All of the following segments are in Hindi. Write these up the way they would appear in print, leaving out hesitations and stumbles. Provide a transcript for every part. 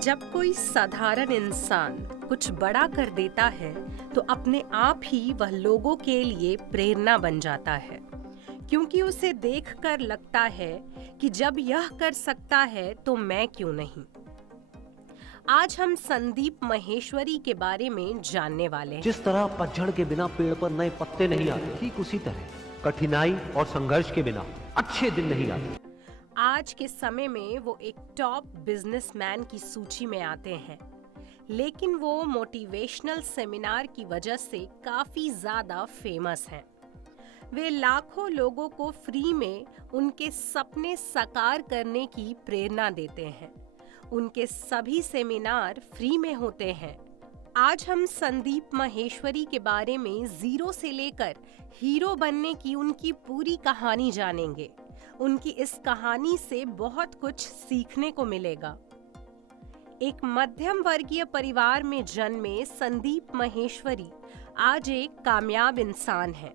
जब कोई साधारण इंसान कुछ बड़ा कर देता है तो अपने आप ही वह लोगों के लिए प्रेरणा बन जाता है, क्योंकि उसे देखकर लगता है कि जब यह कर सकता है तो मैं क्यों नहीं। आज हम संदीप माहेश्वरी के बारे में जानने वाले हैं। जिस तरह पतझड़ के बिना पेड़ पर नए पत्ते नहीं आते, ठीक उसी तरह कठिनाई और संघर्ष के बिना अच्छे दिन नहीं आते। आज के समय में वो एक टॉप बिजनेसमैन की सूची में आते हैं, लेकिन वो मोटिवेशनल सेमिनार की वजह से काफी ज्यादा फेमस हैं। वे लाखों लोगों को फ्री में उनके सपने साकार करने की प्रेरणा देते हैं। उनके सभी सेमिनार फ्री में होते हैं। आज हम संदीप माहेश्वरी के बारे में जीरो से लेकर हीरो बनने की उनकी पूरी कहानी जानेंगे। उनकी इस कहानी से बहुत कुछ सीखने को मिलेगा। एक मध्यम वर्गीय परिवार में जन्मे संदीप माहेश्वरी आज एक कामयाब इंसान हैं।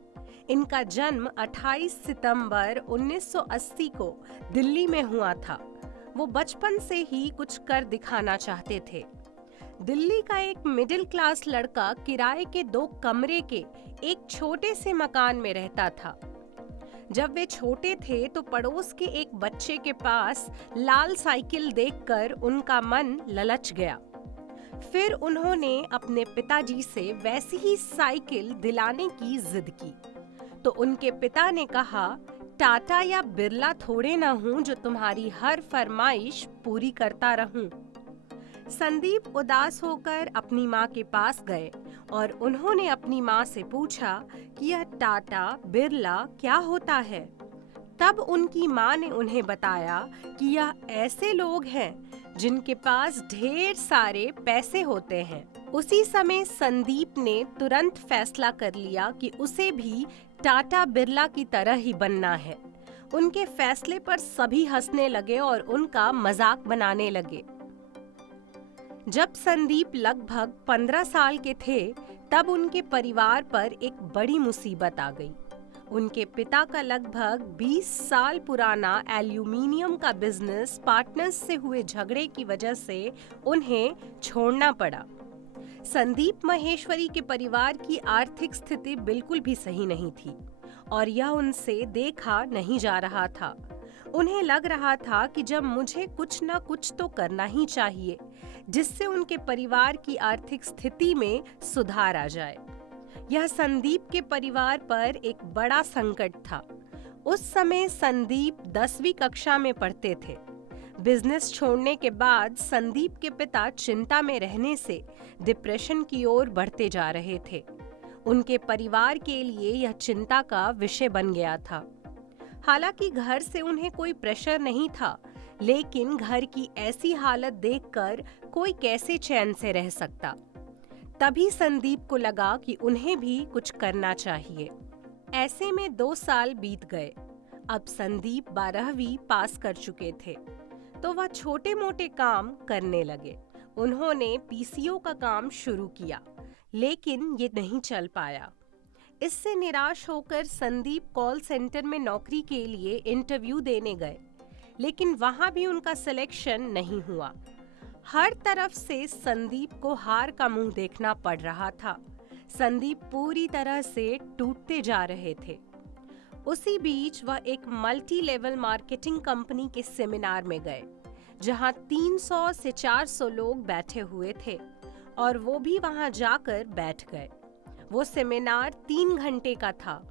इनका जन्म 28 सितंबर 1980 को दिल्ली में हुआ था। वो बचपन से ही कुछ कर दिखाना चाहते थे। दिल्ली का एक मिडिल क्लास लड़का किराए के 2 कमरे के एक छोटे से मकान में रहता था। जब वे छोटे थे तो पड़ोस के एक बच्चे के पास लाल साइकिल देखकर उनका मन ललच गया। फिर उन्होंने अपने पिताजी से वैसी ही साइकिल दिलाने की जिद की। तो उनके पिता ने कहा, टाटा या बिरला थोड़े ना हूं जो तुम्हारी हर फरमाइश पूरी करता रहूं। संदीप उदास होकर अपनी माँ के पास गए और उन्होंने अपनी माँ से पूछा कि यह टाटा बिरला क्या होता है। तब उनकी माँ ने उन्हें बताया कि यह ऐसे लोग हैं जिनके पास ढेर सारे पैसे होते हैं। उसी समय संदीप ने तुरंत फैसला कर लिया कि उसे भी टाटा बिरला की तरह ही बनना है। उनके फैसले पर सभी हंसने लगे और उनका मजाक बनाने लगे। जब संदीप लगभग 15 साल के थे, तब उनके परिवार पर एक बड़ी मुसीबत आ गई। उनके पिता का लगभग 20 साल पुराना एल्यूमीनियम का बिजनेस पार्टनर्स से हुए झगड़े की वजह से उन्हें छोड़ना पड़ा। संदीप माहेश्वरी के परिवार की आर्थिक स्थिति बिल्कुल भी सही नहीं थी और यह उनसे देखा नहीं जा रहा था। उन्हें लग रहा था कि जब मुझे कुछ ना कुछ तो करना ही चाहिए जिससे उनके परिवार की आर्थिक स्थिति में सुधार आ जाए। यह संदीप के परिवार पर एक बड़ा संकट था। उस समय संदीप 10वीं कक्षा में पढ़ते थे। बिजनेस छोड़ने के बाद संदीप के पिता चिंता में रहने से डिप्रेशन की ओर बढ़ते जा रहे थे। उनके परिवार के लिए यह चिंता का विषय बन गया था। हालांकि घर से उन्हें कोई प्रेशर नहीं था, लेकिन घर की ऐसी हालत देखकर कोई कैसे चैन से रह सकता। तभी संदीप को लगा कि उन्हें भी कुछ करना चाहिए। ऐसे में 2 साल बीत गए। अब संदीप 12वीं पास कर चुके थे, तो वह छोटे मोटे काम करने लगे। उन्होंने पीसीओ का काम शुरू किया, लेकिन ये नहीं चल पाया। इससे निराश होकर संदीप कॉल सेंटर में नौकरी के लिए इंटरव्यू देने गए, लेकिन वहां भी उनका सिलेक्शन नहीं हुआ। हर तरफ से संदीप को हार का मुंह देखना पड़ रहा था। संदीप पूरी तरह से टूटते जा रहे थे। उसी बीच वह एक मल्टी लेवल मार्केटिंग कंपनी के सेमिनार में गए, जहां 300 से 400 लोग बैठे हुए थे और वो भी वहां जाकर बैठ गए। वो सेमिनार 3 घंटे का था।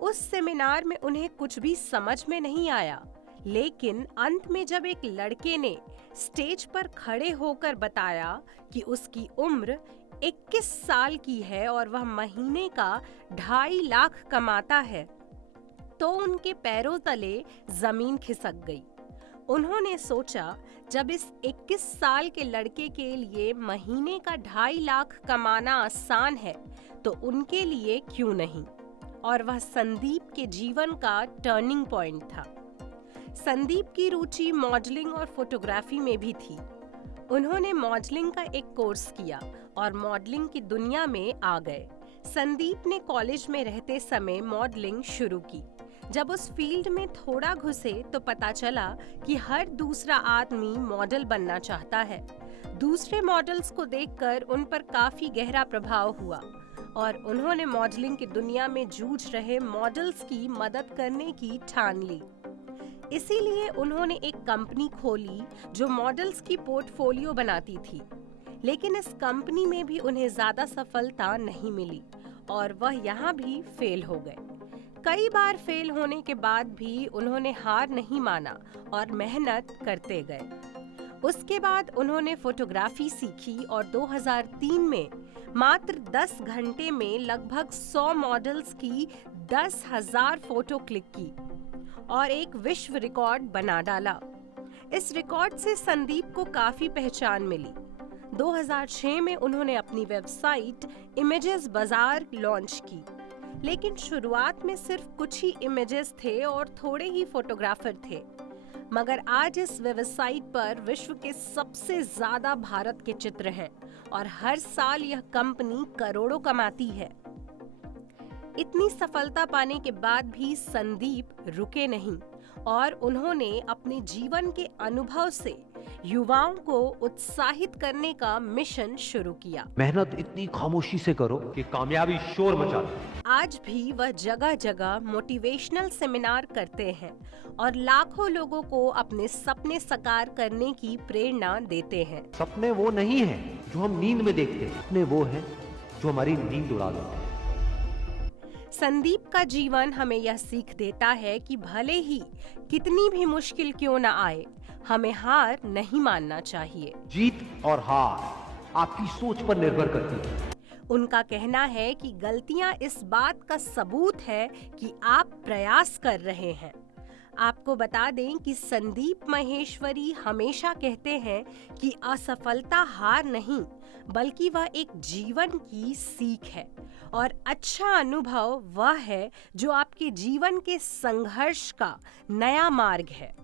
उस सेमिनार में उन्हें कुछ भी समझ में नहीं आया, लेकिन अंत में जब एक लड़के ने स्टेज पर खड़े होकर बताया कि उसकी उम्र 21 साल की है और वह महीने का 2.5 लाख कमाता है, तो उनके पैरों तले जमीन खिसक गई। उन्होंने सोचा, जब इस 21 साल के लड़के के लिए महीने का 2.5 लाख कमाना आसान है, तो उनके लिए क्यों नहीं। और वह संदीप के जीवन का टर्निंग पॉइंट था। संदीप की रुचि मॉडलिंग और फोटोग्राफी में भी थी। उन्होंने मॉडलिंग का एक कोर्स किया और मॉडलिंग की दुनिया में आ गए। संदीप ने कॉलेज में रहते समय मॉडलिंग शुरू की। जब उस फील्ड में थोड़ा घुसे तो पता चला कि हर दूसरा आदमी मॉडल बनना चाहता है। दूसरे मॉडल्स को देखकर उन पर काफी गहरा प्रभाव हुआ और उन्होंने मॉडलिंग की दुनिया में जूझ रहे मॉडल्स की मदद करने की ठान ली। इसीलिए उन्होंने एक कंपनी खोली जो मॉडल्स की पोर्टफोलियो बनाती थी। लेकिन इस कंपनी में भी उन्हें ज्यादा सफलता नहीं मिली और वह यहाँ भी फेल हो गए। कई बार फेल होने के बाद भी उन्होंने हार नहीं माना और मेहनत करते गए। उसके बाद उन्होंने फोटोग्राफी सीखी और 2003 में मात्र 10 घंटे में लगभग 100 मॉडल्स की 10,000 फोटो क्लिक की और एक विश्व रिकॉर्ड बना डाला। इस रिकॉर्ड से संदीप को काफी पहचान मिली। 2006 में उन्होंने अपनी वेबसाइट इमेजेस बाजार लॉन्च की, लेकिन शुरुआत में सिर्फ कुछ ही इमेजेस थे और थोड़े ही फोटोग्राफर थे। मगर आज इस वेबसाइट पर विश्व के सबसे ज्यादा भारत के चित्र हैं और हर साल यह कंपनी करोड़ों कमाती है। इतनी सफलता पाने के बाद भी संदीप रुके नहीं और उन्होंने अपने जीवन के अनुभव से युवाओं को उत्साहित करने का मिशन शुरू किया। मेहनत इतनी खामोशी से करो कि कामयाबी शोर मचा दे। आज भी वह जगह जगह मोटिवेशनल सेमिनार करते हैं और लाखों लोगों को अपने सपने साकार करने की प्रेरणा देते हैं। सपने वो नहीं है जो हम नींद में देखते हैं, सपने वो हैं जो हमारी नींद उड़ा देते हैं। संदीप का जीवन हमें यह सीख देता है कि भले ही कितनी भी मुश्किल क्यों न आए, हमें हार नहीं मानना चाहिए। जीत और हार आपकी सोच पर निर्भर करती है। उनका कहना है कि गलतियां इस बात का सबूत है कि आप प्रयास कर रहे हैं। आपको बता दें कि संदीप माहेश्वरी हमेशा कहते हैं कि असफलता हार नहीं, बल्कि वह एक जीवन की सीख है और अच्छा अनुभव वह है जो आपके जीवन के संघर्ष का नया मार्ग है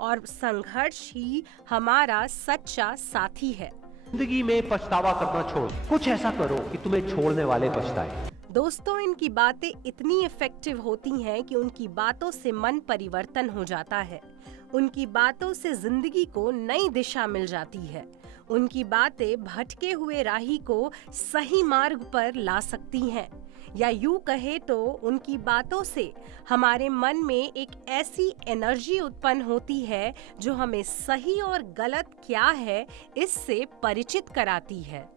और संघर्ष ही हमारा सच्चा साथी है। जिंदगी में पछतावा करना छोड़, कुछ ऐसा करो कि तुम्हें छोड़ने वाले पछताए। दोस्तों, इनकी बातें इतनी इफेक्टिव होती हैं कि उनकी बातों से मन परिवर्तन हो जाता है। उनकी बातों से जिंदगी को नई दिशा मिल जाती है। उनकी बातें भटके हुए राही को सही मार्ग पर ला सकती हैं, या यूं कहे तो उनकी बातों से हमारे मन में एक ऐसी एनर्जी उत्पन्न होती है जो हमें सही और गलत क्या है इससे परिचित कराती है।